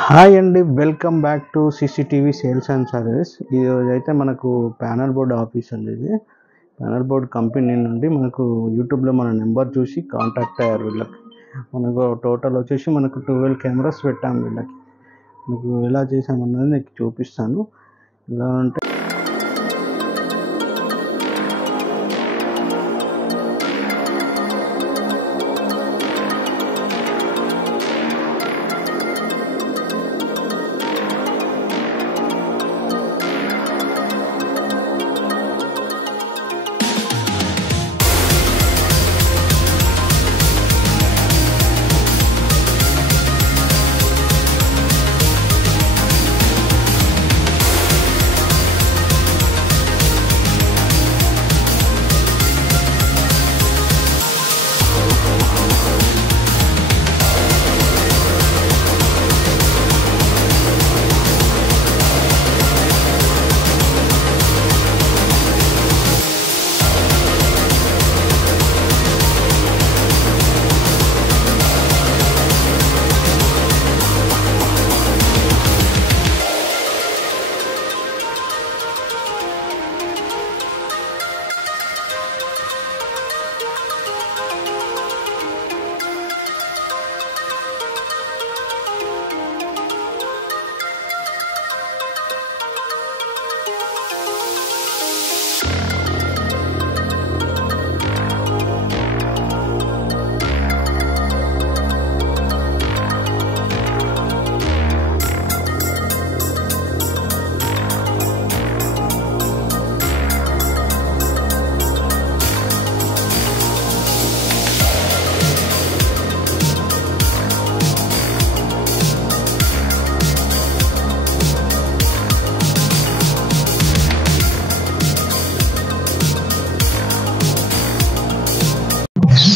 Hi అండి, welcome back to CCTV sales and service. ఈరోజు అయితే మనకు ప్యానల్ బోర్డ్ ఆఫీస్ ఉంది. ఇది ప్యానల్ బోర్డ్ కంపెనీ నుండి మనకు యూట్యూబ్లో మన నెంబర్ చూసి కాంటాక్ట్ అయ్యారు. వీళ్ళకి మనకు టోటల్ వచ్చేసి మనకు 12 కెమెరాస్ పెట్టాము. వీళ్ళకి మీకు ఎలా చేసామన్నది నీకు చూపిస్తాను. ఎలా అంటే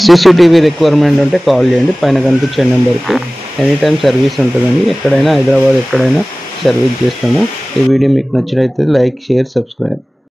సీసీటీవీ రిక్వైర్మెంట్ ఉంటే కాల్ చేయండి. పైన కనిపించే నెంబర్కి ఎనీ టైం సర్వీస్ ఉంటుందండి. ఎక్కడైనా హైదరాబాద్ ఎక్కడైనా సర్వీస్ చేస్తాము. ఈ వీడియో మీకు నచ్చినట్లయితే లైక్, షేర్, సబ్స్క్రైబ్.